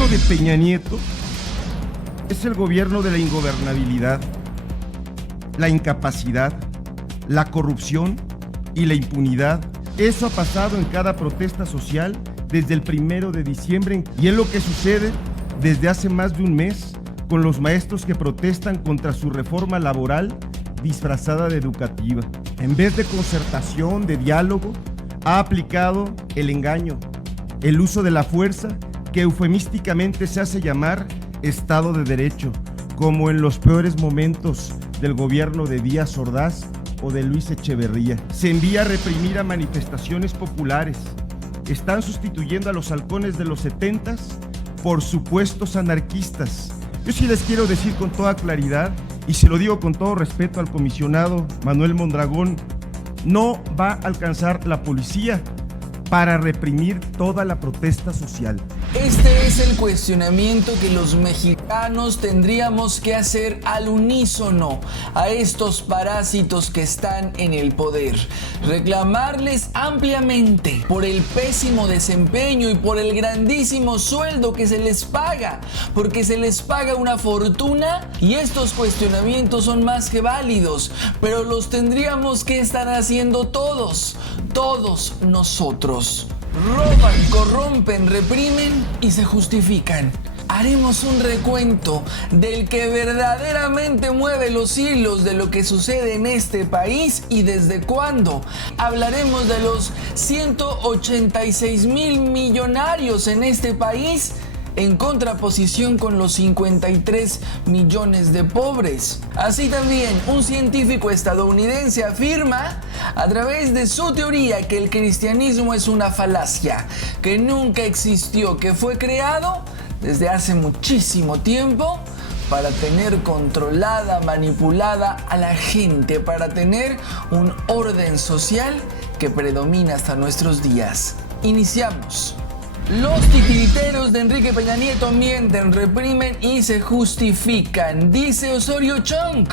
gobierno de Peña Nieto es el gobierno de la ingobernabilidad, la incapacidad, la corrupción y la impunidad. Eso ha pasado en cada protesta social desde el 1 de diciembre y es lo que sucede desde hace más de un mes con los maestros que protestan contra su reforma laboral disfrazada de educativa. En vez de concertación, de diálogo, ha aplicado el engaño, el uso de la fuerza que eufemísticamente se hace llamar Estado de Derecho, como en los peores momentos del gobierno de Díaz Ordaz o de Luis Echeverría. Se envía a reprimir a manifestaciones populares. Están sustituyendo a los halcones de los 70s por supuestos anarquistas. Yo sí les quiero decir con toda claridad, y se lo digo con todo respeto al comisionado Manuel Mondragón, no va a alcanzar la policía para reprimir toda la protesta social. Este es el cuestionamiento que los mexicanos tendríamos que hacer al unísono a estos parásitos que están en el poder. Reclamarles ampliamente por el pésimo desempeño y por el grandísimo sueldo que se les paga, porque se les paga una fortuna y estos cuestionamientos son más que válidos, pero los tendríamos que estar haciendo todos nosotros. Roban, corrompen, reprimen y se justifican. Haremos un recuento del que verdaderamente mueve los hilos de lo que sucede en este país y desde cuándo. Hablaremos de los 186,000 millonarios en este país en contraposición con los 53 millones de pobres. Así también, un científico estadounidense afirma a través de su teoría que el cristianismo es una falacia, que nunca existió, que fue creado desde hace muchísimo tiempo para tener controlada, manipulada a la gente, para tener un orden social que predomina hasta nuestros días. Iniciamos. Los titiriteros de Enrique Peña Nieto mienten, reprimen y se justifican. Dice Osorio Chong: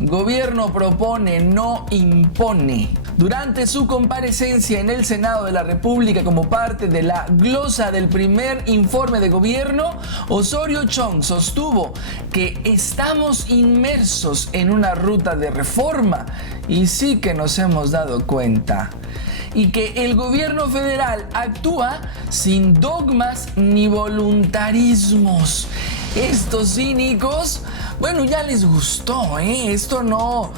gobierno propone, no impone. Durante su comparecencia en el Senado de la República como parte de la glosa del primer informe de gobierno, Osorio Chong sostuvo que estamos inmersos en una ruta de reforma y sí que nos hemos dado cuenta. Y que el gobierno federal actúa sin dogmas ni voluntarismos. Estos cínicos, bueno, ya les gustó, Esto no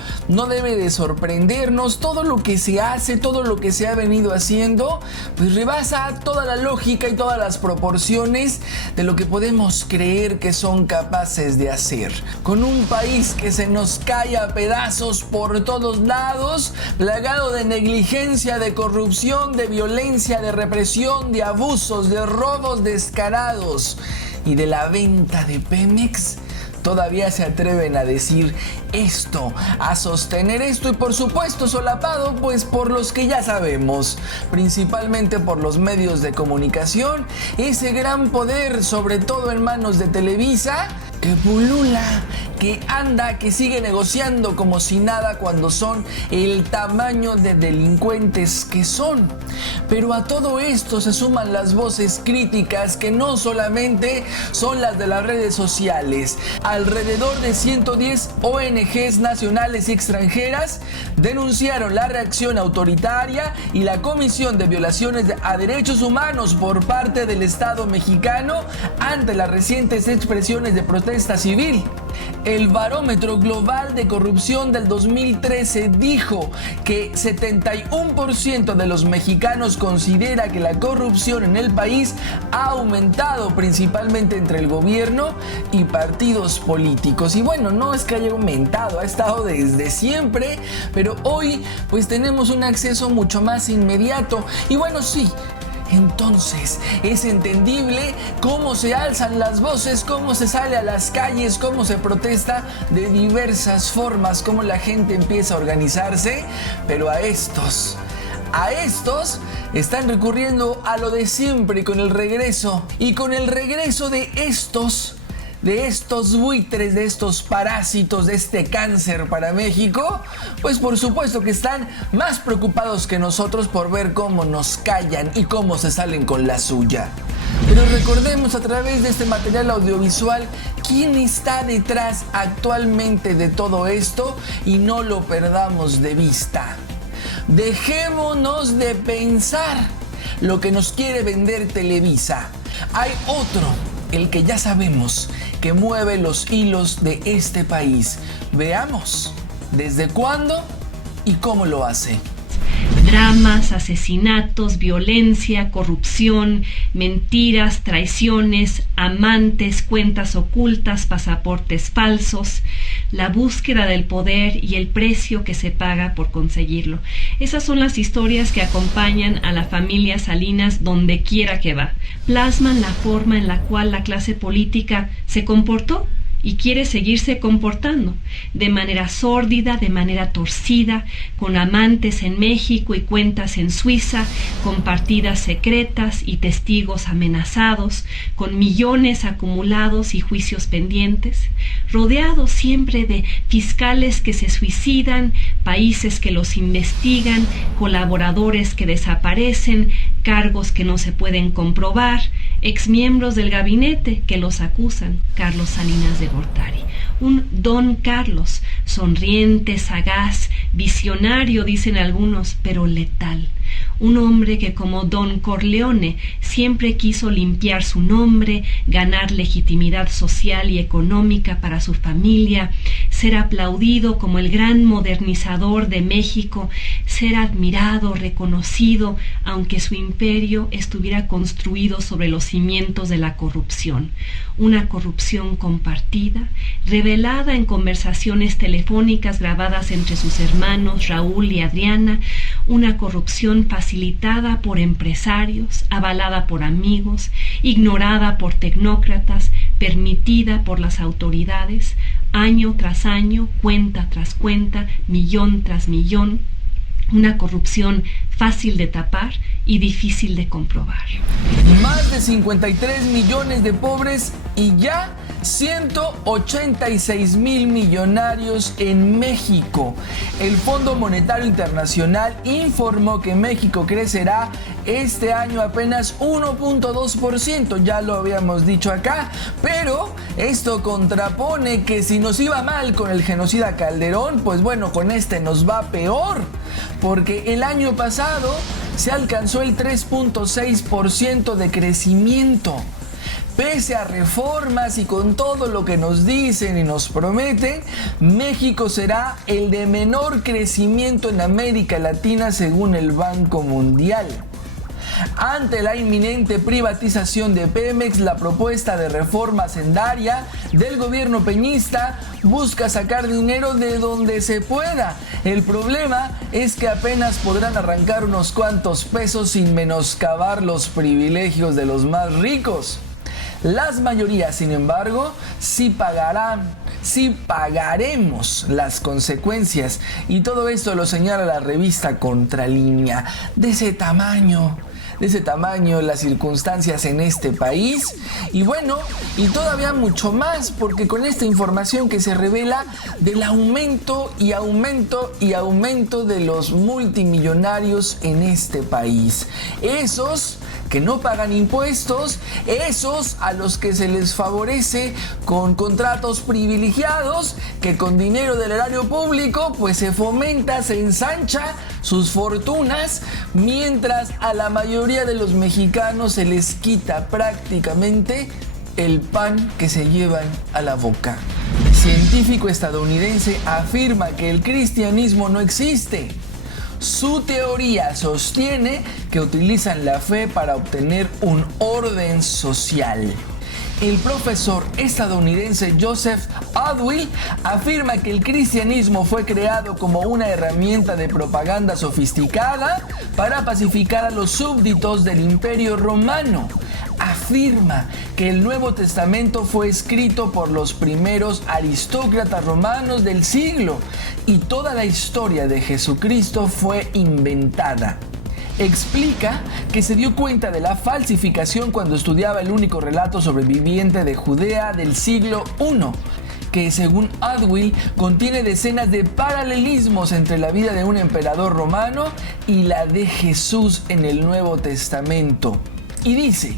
debe de sorprendernos. Todo lo que se hace, todo lo que se ha venido haciendo, pues rebasa toda la lógica y todas las proporciones de lo que podemos creer que son capaces de hacer. Con un país que se nos cae a pedazos por todos lados, plagado de negligencia, de corrupción, de violencia, de represión, de abusos, de robos descarados y de la venta de Pemex, todavía se atreven a decir esto, a sostener esto y por supuesto solapado pues por los que ya sabemos, principalmente por los medios de comunicación, ese gran poder sobre todo en manos de Televisa que pulula, que anda, que sigue negociando como si nada cuando son el tamaño de delincuentes que son. Pero a todo esto se suman las voces críticas que no solamente son las de las redes sociales. Alrededor de 110 ONGs nacionales y extranjeras denunciaron la reacción autoritaria y la comisión de violaciones a derechos humanos por parte del Estado mexicano ante las recientes expresiones de protesta civil. El Barómetro Global de Corrupción del 2013 dijo que 71% de los mexicanos considera que la corrupción en el país ha aumentado principalmente entre el gobierno y partidos políticos. Y bueno, no es que haya aumentado, ha estado desde siempre, pero hoy pues tenemos un acceso mucho más inmediato. Y bueno, sí, entonces es entendible cómo se alzan las voces, cómo se sale a las calles, cómo se protesta de diversas formas, cómo la gente empieza a organizarse, pero a estos están recurriendo a lo de siempre con el regreso de estos buitres, de estos parásitos, de este cáncer para México, pues por supuesto que están más preocupados que nosotros por ver cómo nos callan y cómo se salen con la suya. Pero recordemos a través de este material audiovisual quién está detrás actualmente de todo esto y no lo perdamos de vista. Dejémonos de pensar lo que nos quiere vender Televisa. Hay otro, el que ya sabemos, que mueve los hilos de este país. Veamos desde cuándo y cómo lo hace. Dramas, asesinatos, violencia, corrupción, mentiras, traiciones, amantes, cuentas ocultas, pasaportes falsos, la búsqueda del poder y el precio que se paga por conseguirlo. Esas son las historias que acompañan a la familia Salinas donde quiera que va. Plasman la forma en la cual la clase política se comportó y quiere seguirse comportando, de manera sórdida, de manera torcida, con amantes en México y cuentas en Suiza, con partidas secretas y testigos amenazados, con millones acumulados y juicios pendientes, rodeados siempre de fiscales que se suicidan, países que los investigan, colaboradores que desaparecen, cargos que no se pueden comprobar, exmiembros del gabinete que los acusan. Carlos Salinas de Gortari, un Don Carlos, sonriente, sagaz, visionario, dicen algunos, pero letal. Un hombre que, como Don Corleone, siempre quiso limpiar su nombre, ganar legitimidad social y económica para su familia, ser aplaudido como el gran modernizador de México, ser admirado, reconocido, aunque su imperio estuviera construido sobre los cimientos de la corrupción. Una corrupción compartida, revelada en conversaciones telefónicas grabadas entre sus hermanos Raúl y Adriana, una corrupción facilitada por empresarios, avalada por amigos, ignorada por tecnócratas, permitida por las autoridades, año tras año, cuenta tras cuenta, millón tras millón, una corrupción fácil de tapar y difícil de comprobar. Más de 53 millones de pobres y ya 186,000 millonarios en México. El Fondo Monetario Internacional informó que México crecerá este año apenas 1.2%, ya lo habíamos dicho acá, pero esto contrapone que si nos iba mal con el genocida Calderón, pues bueno, con este nos va peor, porque el año pasado se alcanzó el 3.6% de crecimiento. Pese a reformas y con todo lo que nos dicen y nos prometen, México será el de menor crecimiento en América Latina según el Banco Mundial. Ante la inminente privatización de Pemex, la propuesta de reforma hacendaria del gobierno peñista busca sacar dinero de donde se pueda. El problema es que apenas podrán arrancar unos cuantos pesos sin menoscabar los privilegios de los más ricos. Las mayorías, sin embargo, sí pagaremos las consecuencias, y todo esto lo señala la revista Contralínea. De ese tamaño las circunstancias en este país, y bueno, y todavía mucho más, porque con esta información que se revela del aumento de los multimillonarios en este país, esos que no pagan impuestos, esos a los que se les favorece con contratos privilegiados, que con dinero del erario público pues se fomenta, se ensancha sus fortunas, mientras a la mayoría de los mexicanos se les quita prácticamente el pan que se llevan a la boca. Científico estadounidense afirma que el cristianismo no existe. Su teoría sostiene que utilizan la fe para obtener un orden social. El profesor estadounidense Joseph Adwill afirma que el cristianismo fue creado como una herramienta de propaganda sofisticada para pacificar a los súbditos del Imperio Romano. Afirma que el Nuevo Testamento fue escrito por los primeros aristócratas romanos del siglo y toda la historia de Jesucristo fue inventada. Explica que se dio cuenta de la falsificación cuando estudiaba el único relato sobreviviente de Judea del siglo I, que según Adwill contiene decenas de paralelismos entre la vida de un emperador romano y la de Jesús en el Nuevo Testamento. Y dice: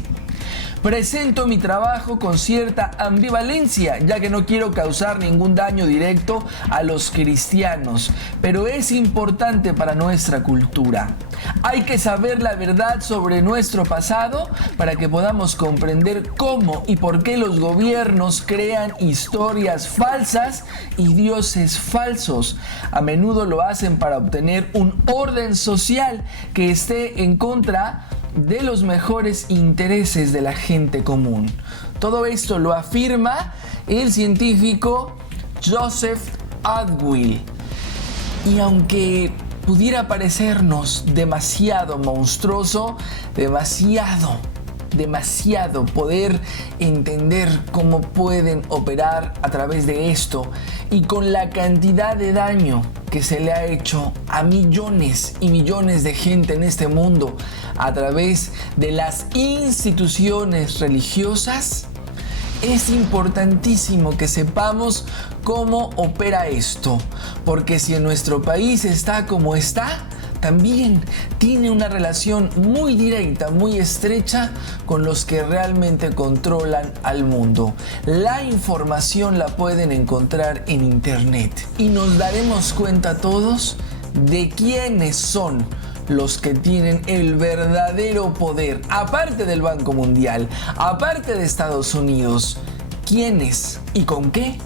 Presento mi trabajo con cierta ambivalencia, ya que no quiero causar ningún daño directo a los cristianos, pero es importante para nuestra cultura. Hay que saber la verdad sobre nuestro pasado para que podamos comprender cómo y por qué los gobiernos crean historias falsas y dioses falsos. A menudo lo hacen para obtener un orden social que esté en contra de los mejores intereses de la gente común. Todo esto lo afirma el científico Joseph Atwill. Y aunque pudiera parecernos demasiado monstruoso, demasiado poder entender cómo pueden operar a través de esto y con la cantidad de daño que se le ha hecho a millones y millones de gente en este mundo a través de las instituciones religiosas, es importantísimo que sepamos cómo opera esto, porque si en nuestro país está como está, también tiene una relación muy directa, muy estrecha con los que realmente controlan al mundo. La información la pueden encontrar en internet y nos daremos cuenta todos de quiénes son los que tienen el verdadero poder, aparte del Banco Mundial, aparte de Estados Unidos. ¿Quiénes y con qué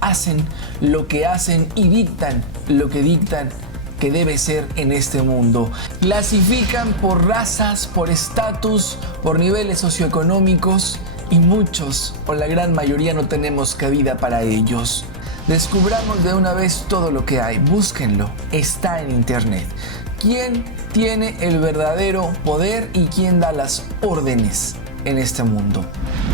hacen lo que hacen y dictan lo que dictan que debe ser en este mundo? Clasifican por razas, por estatus, por niveles socioeconómicos y muchos, o la gran mayoría, no tenemos cabida para ellos. Descubramos de una vez todo lo que hay, búsquenlo, está en internet. ¿Quién tiene el verdadero poder y quién da las órdenes en este mundo?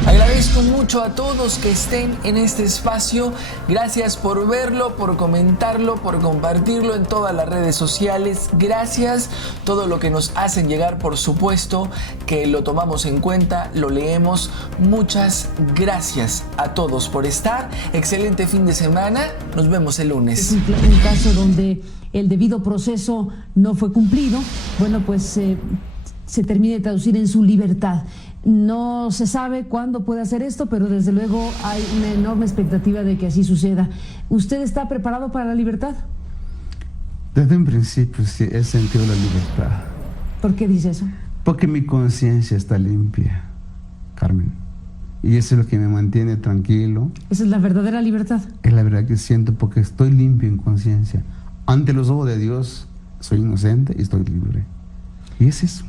Agradezco mucho a todos que estén en este espacio. Gracias por verlo, por comentarlo, por compartirlo en todas las redes sociales. Gracias. Todo lo que nos hacen llegar, por supuesto, que lo tomamos en cuenta, lo leemos. Muchas gracias a todos por estar. Excelente fin de semana. Nos vemos el lunes. Es un caso donde el debido proceso no fue cumplido. Bueno, pues se termina de traducir en su libertad. No se sabe cuándo puede hacer esto, pero desde luego hay una enorme expectativa de que así suceda. ¿Usted está preparado para la libertad? Desde un principio sí he sentido la libertad. ¿Por qué dice eso? Porque mi conciencia está limpia, Carmen. Y eso es lo que me mantiene tranquilo. ¿Esa es la verdadera libertad? Es la verdad que siento, porque estoy limpio en conciencia. Ante los ojos de Dios soy inocente y estoy libre. Y es eso.